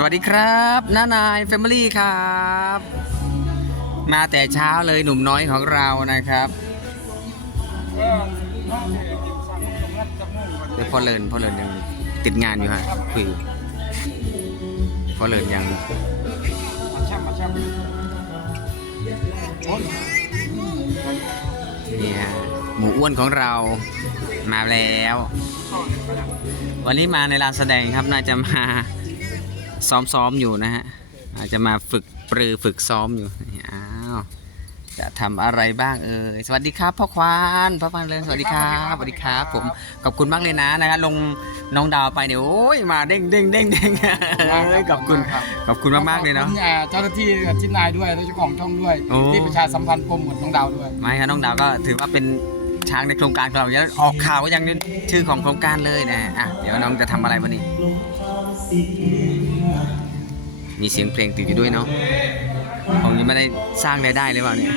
สวัสดีครับน้านายแฟมิลี่ครับ มาแต่เช้าเลยหนุ่มน้อยของเรานะครับเดี๋ยวพ่อเลินพ่อเลินยังติดงานอยู่ฮะคุยพ่อเลินยังนี่ฮะหมูอ้วนของเรามาแล้ว วันนี้มาในลานแสดงครับน่าจะมา ซ้อมๆอยู่นะฮะอาจจะมาฝึกปรือฝึกซ้อมอยู่อ้าวจะทำอะไรบ้างเอ่ยสวัสดีครับพ่อควานพ่อควานเลยสวัสดีครับสวัสดีครับ ผมขอบคุณมากเลยนะนะครับลงน้องดาวไปเนี่ยโอ้ยมาเด้งเด้งเด้งเด้งเอ้ยขอบคุณขอบคุณมากๆเลยเนาะขอบคุณอ่เจ้าหน้าที่ที่นายด้วยและเจ้าของช่องด้วยโอ้ที่ประชาสัมพันธ์โปรโมทน้องดาวด้วยไม่ครับน้องดาวก็ถือว่าเป็นช้างในโครงการของเราแล้วออกข่าวก็ยังเป็นชื่อของโครงการเลยนะอะเดี๋ยวน้องจะทำอะไรวันนี้ มีเสียงเพลงติดอยู่ด้วยเนาะของนี้ไม่ได้สร้างรายได้เลยเปล่าเนี่ย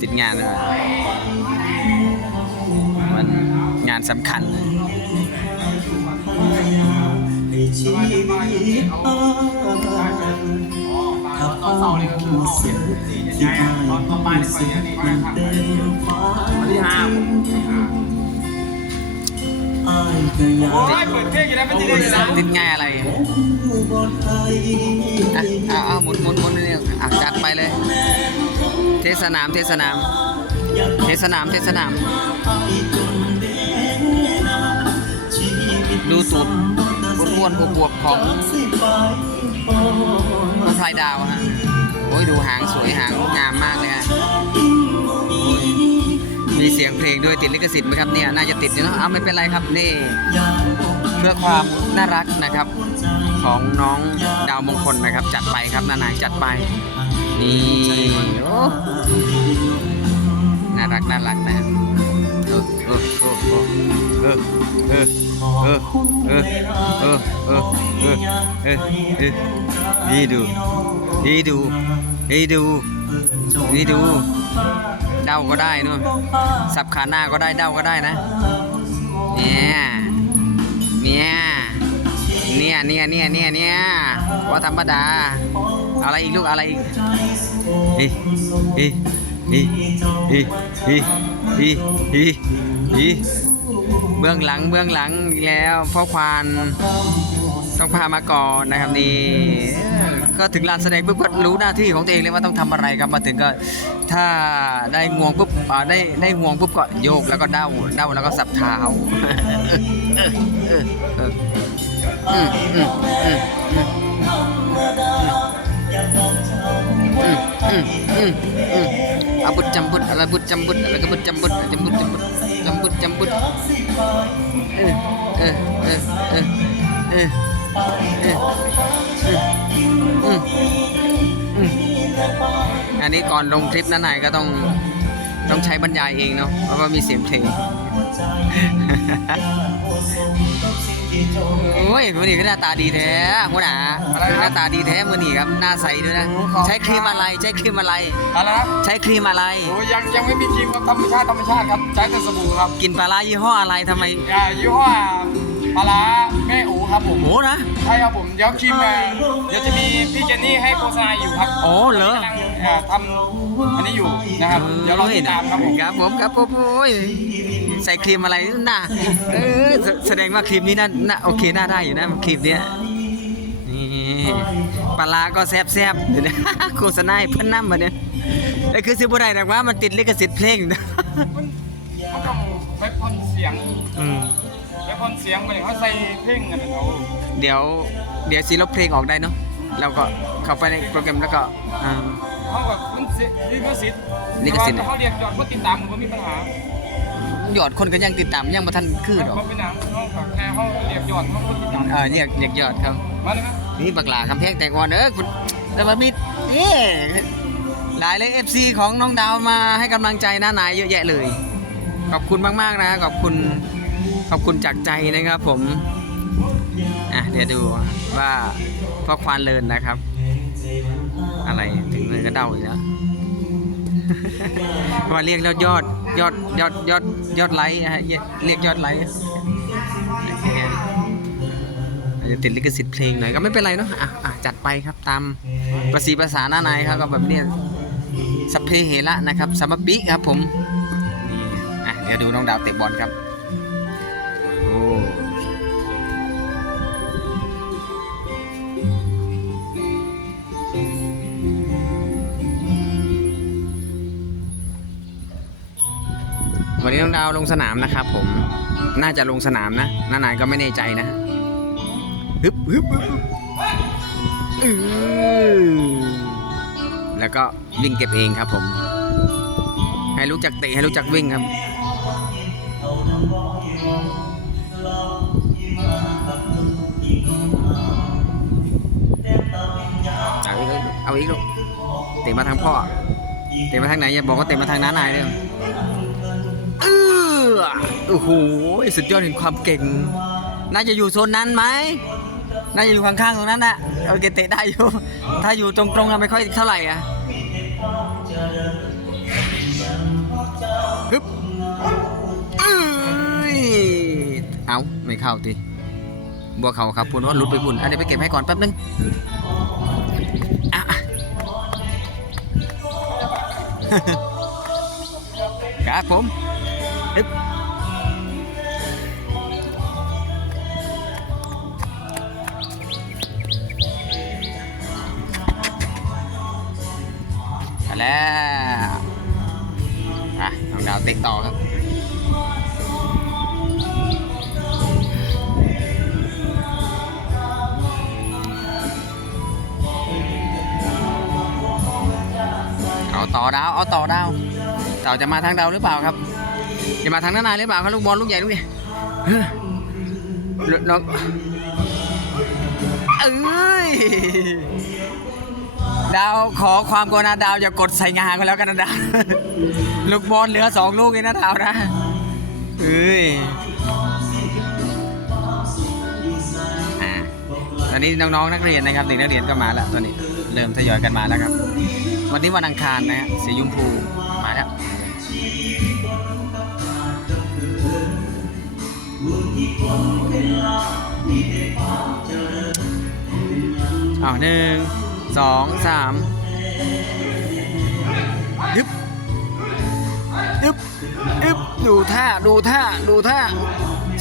ติดงานเลยมันงานสำคัญเลย เสียที่อ้ายผู้เสียมันเป็นความจริงอ้ายก็อยากเปิดเพลงอยู่แล้วไม่ได้เลยนะติดง่ายอะไรอยู่บนไทยอะเอาเอาหมุนหมุนหมุนนี่อะจัดไปเลย เทสนามเทสนาม เทสนามเทสนาม ดูสูตรอ้วนๆบวบๆของพระพายดาวฮะ อ้ยดูหางสวยหางงามมากเลยฮะมีเสียงเพลงด้วยติดลิขสิทธิ์ไหมครับเนี่ยน่าจะติดอยู่เนาะเอาไม่เป็นไรครับนี่เพื่อความน่ารักนะครับ ของน้องดาวมงคลนะครับ จัดไปครับนานายจัดไป นี่โอ้น่ารักน่ารักนะ นี่ดู นี่ดู นี่ดู นี่ดู เดาก็ได้นู่นสับขาหน้าก็ได้เดาก็ได้นะ เนี่ย เนี่ย เนี่ยเนี่ยเนี่ยเนี่ยเนี่ยว่าธรรมดา อะไรอีกลูกอะไรอีกอีอีอีอีอีอีอี เบื้องหลังเบื้องหลังแล้วพ่อควานต้องพามาก่อนนะครับนี่ก็ถึงลานแสดงปุ๊บก็รู้หน้าที่ของตัวเองเลยว่าต้องทำอะไรครับมาถึงก็ถ้าได้งวงปุ๊บอ่าได้ได้งวงปุ๊บก็โยกแล้วก็เด้าเด้าแล้วก็สับเท้าอืมอืมอืมอืม อืมอืมอืมอืมอาบุดจำบุดอะไรบุดจำบุดอะไรก็บุดจำบุดจำบุดจำบุดจำบุดจำบุดเออเออเออเออเออเอออืมอืมอันนี้ก่อนลงคลิปนั้นไหนก็ต้องต้องใช้บรรยายเองเนาะเพราะว่ามีเสียงเพลง โอ้ยมือนี่ก็หน้าตาดีแท้หัวหน้าหน้าตาดีแท้มือนี่ครับหน้าใสด้วยนะใช้ครีมอะไรใช้ครีมอะไร อะไรนะใช้ครีมอะไร โอ้ยังยังไม่มีครีมครับธรรมชาติธรรมชาติครับใช้แต่สบู่ครับกินปลาร้ายี่ห้ออะไรทำไมอ่ายี่ห้อปลาร้าแม่อูครับผมโหนะใช่ครับผมเดี๋ยวครีมอะเดี๋ยวจะมีพี่เจนนี่ให้โฆษณาอยู่ครับโอ้เหรอกำลังอ่าทำอันนี้อยู่นะครับเดี๋ยวเราติดตามครับผม ครับผมครับผมโอ้ย ใส่ครีมอะไรน่าเออแสแสดงว่าครีมนี้น่าน่าโอเคน่าได้อยู่นะครีมเนี้ยนี่ปลาร้าก็แซ่บแซ่บๆเดี๋ยวนะโฆษณาให้เพิ่นน้ำมาเนี่ยแต่คือซื้อบ่ได้หรอกว่ามันติดลิขสิทธิ์เพลงนะเขาต้องไปพ่นเสียงอืมไปพ่นเสียงไปเขาใส่เพลงกันนะเขาเดี๋ยวเดี๋ยวซีลบเพลงออกได้เนาะเราก็เข้าไปในโปรแกรมแล้วก็อ่าเขาแบบมันเสียลิขสิทธิ์ลิขสิทธิ์แต่ว่าเขาเรียกยอดผู้ติดตามมันก็มีปัญหาห ยอดคนกันยังติดตามยังมาทันคือหรอกเขาเป็นหนังเขาแบบแค่เขาเรียกยอดเขาผู้ติดตามเออเรียกเรียกยอดครับมาเลยไหมนี่บักหลาคำแพงแต่งอ่อนเออคุณแต่ว่ามีเอ๊ะหลายเลยเอฟซีของน้องดาวมาให้กำลังใจน้านายเยอะแยะเลย ขอบคุณมากๆนะขอบคุณขอบคุณจากใจนะครับผมอะเดี๋ยวดูว่าพ่อควานเลินนะครับ อะไรถึงเลยก็เดาอีกแล้ว ว่าเรียกยอดยอดยอดยอดยอดยอดไลค์นะฮะเรียกยอดไลค์อาจจะติดลิขสิทธิ์เพลงหน่อยก็ไม่เป็นไรเนาะอะอะจัดไปครับตามภาษีภาษาหน้านายครับก็แบบเนี้ยสัพเพเหระนะครับสมปิครับผมนี่อะเดี๋ยวดูน้องดาวเตะบอลครับ วันนี้น้องดาวลงสนามนะครับผม น่าจะลงสนามนะหน้านายก็ไม่แน่ใจนะฮึบฮึบฮึบฮึบอื้อแล้วก็วิ่งเก็บเองครับผม ให้รู้จักเตะให้รู้จักวิ่งครับเอาอีกลูกเอาอีกลูกเตะมาทางพ่อเตะมาทางไหนอย่าบอกว่าเตะมาทางน้านายเลยเออ โอ้โหสุดยอดแห่งความเก่ง น่าจะอยู่โซนนั้นไหมน่าจะอยู่ข้างๆตรงนั้นน่ะโอเคเตะได้อยู่ ถ้าอยู่ตรงๆอะไม่ค่อยเท่าไหร่อะฮึบเอ้าไม่เข้าทีบัวเขาครับพูดว่าลุดไปพุ่นอันนี้ไปเก็บให้ก่อนแป๊บนึงอะอะครับผม อึ๊บมาแล้วอะน้องดาวเตะต่อครับเอาต่อดาว เอาต่อดาวเต่าจะมาทางดาวหรือเปล่าครับ จะมาทางด้านในหรือเปล่าครับลูกบอลลูกใหญ่ลูกนี้เฮ้ยน้องเอ้ยดาวขอความกรุณาดาวอย่ากดใส่งานก็แล้วกันนะดาวลูกบอลเหลือสองลูกเองนะดาวนะเอ้ยอ่าตอนนี้น้องๆนักเรียนนะครับเด็กนักเรียนก็มาแล้วตอนนี้เริ่มทยอยกันมาแล้วครับ วันนี้วันอังคารนะฮะสียุมพูมาแล้ว เอาหนึ่งสองสามยึบยึบยึบดูท่าดูท่าดูท่า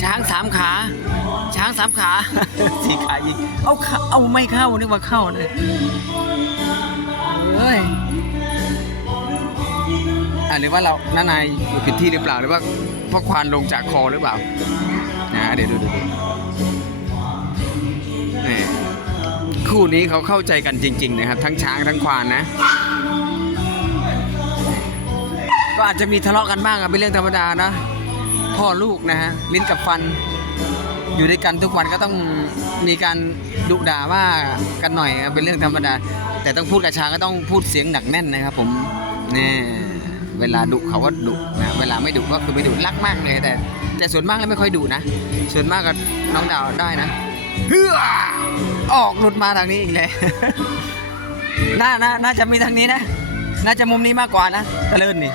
ช้างสามขา ช้างสามขาสี่ขายิงเอาเข้าเอาไม่เข้านึกว่าเข้าเลยเฮ้ยอะหรือว่าเราหน้านายอยู่ผิดที่หรือเปล่าหรือว่า พราะควานลงจากคอหรือเปล่านะเดี๋ยวดูดูดูนี่คู่นี้เขาเข้าใจกันจริง ๆ นะครับ ทั้งช้างทั้งควานนะ ก็อาจจะมีทะเลาะกันบ้างเป็นเรื่องธรรมดานะ พ่อลูกนะฮะลิ้นกับฟัน อยู่ด้วยกันทุกวันก็ต้องมีการดุด่าว่ากันหน่อยเป็นเรื่องธรรมดา แต่ต้องพูดกับช้างก็ต้องพูดเสียงหนักแน่นนะครับ ผมนี่ เวลาดุเขาก็ดุนะเวลาไม่ดุก็คือไม่ดุรักมากเลยแต่ แต่ส่วนมากแล้วไม่ค่อยดุนะ ส่วนมากก็น้องดาวได้นะเฮือออกหลุดมาทางนี้อีกเลยน่าน่าน่าจะมีทางนี้นะ น่าจะมุมนี้มากกว่านะตะเลินนี่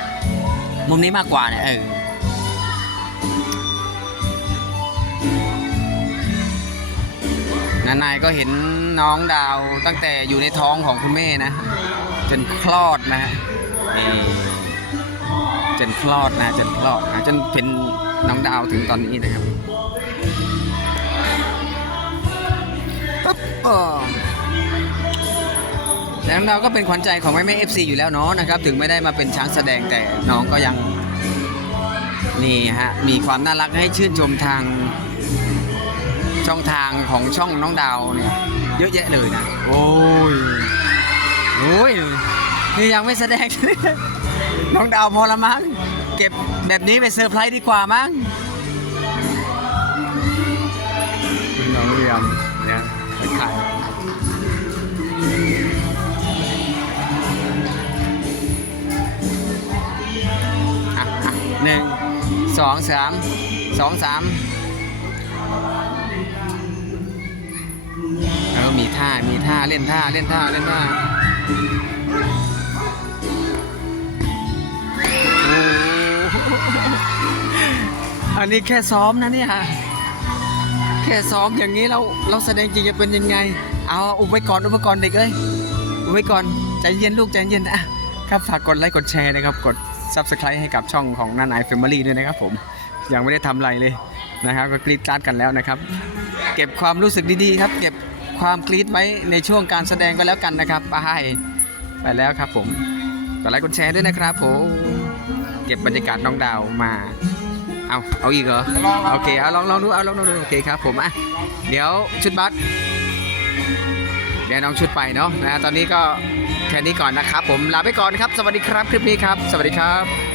มุมนี้มากกว่าเนี่ยเออนานายก็เห็นน้องดาวตั้งแต่อยู่ในท้องของคุณแม่นะ จนคลอดนะฮะนี่ จนคลอดนะจนคลอดนะจนเป็นน้องดาวถึงตอนนี้นะครับปั๊บอ่อแล้วเราก็เป็นขวัญใจของแม่แม่เอฟซีอยู่แล้วเนาะนะครับ ถึงไม่ได้มาเป็นช้างแสดงแต่น้องก็ยังนี่ฮะมีความน่ารักให้ชื่นชมทางช่องทางของช่องน้องดาวเนี่ยเยอะแยะเลยนะ โอ้ยโอ้ยนี่ยังไม่แสดง น้องดาวพอละมั้งเก็บแบบนี้ไปเซอร์ไพรส์ดีกว่ามั้งน้องเรียมเนี่ยไปถ่ายอะอะหนึ่งสองสามสองสามแล้วก็มีท่ามีท่าเล่นท่าเล่นท่าเล่นท่า อันนี้แค่ซ้อมนะเนี่ยแค่ซ้อมอย่างนี้เราเราแสดงจริงจะเป็นยังไง เอาอุปกรณ์อุปกรณ์เด็กเอ้ยอุปกรณ์ใจเย็นลูกใจเย็นอะครับฝากกดไลค์กดแชร์นะครับ กด Subscribe ให้กับช่องของน้านายแฟมิลี่ด้วยนะครับผมยังไม่ได้ทำอะไรเลยนะครับ ก็กรีดกราดกันแล้วนะครับ เก็บความรู้สึกดีๆครับ เก็บความกรีดไว้ในช่วงการแสดงก็แล้วกันนะครับไปไปแล้วครับผมกดไลค์กดแชร์ด้วยนะครับผมเก็บบรรยากาศน้องดาวมา เอาเอาอีกเหรอโอเคเอาลองลองดูเอาลองดูโอเคครับผมอะเดี๋ยวชุดบัสเดี๋ยวน้องชุดไปเนาะนะตอนนี้ก็แค่นี้ก่อนนะครับ ผมลาไปก่อนครับ สวัสดีครับคลิปนี้ครับ สวัสดีครับ